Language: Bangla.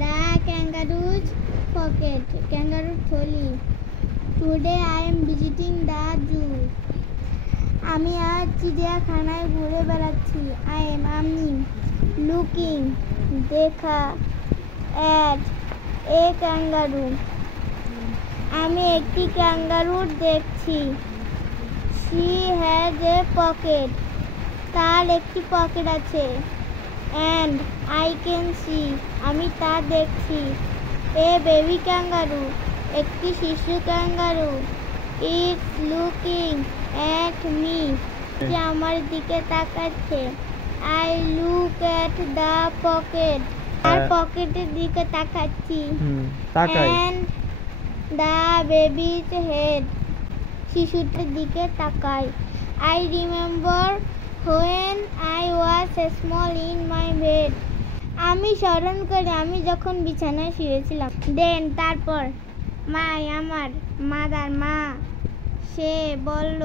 The kangaroo's pocket. Kangaroo থলি. Today I am visiting the zoo. আমি আজ চিড়িয়াখানায় ঘুরে বেড়াচ্ছি। আমি লুকিং দেখা at a kangaroo. আমি একটি ক্যাঙ্গারু দেখছি। She has a pocket. তার একটি পকেট আছে। And I can see. আমি তা দেখছি। A baby kangaroo. একটি শিশু kangaroo. It's looking at me. সে আমার দিকে তাকাচ্ছে। I look at the pocket. তার পকেটের দিকে তাকাচ্ছি। And the baby's head. শিশুটির দিকে তাকাই। I remember when I was small in my bed. আমি স্মরণ করি আমি যখন বিছানায় শুয়েছিলাম। Then তারপর আমার মাদার মা সে বলল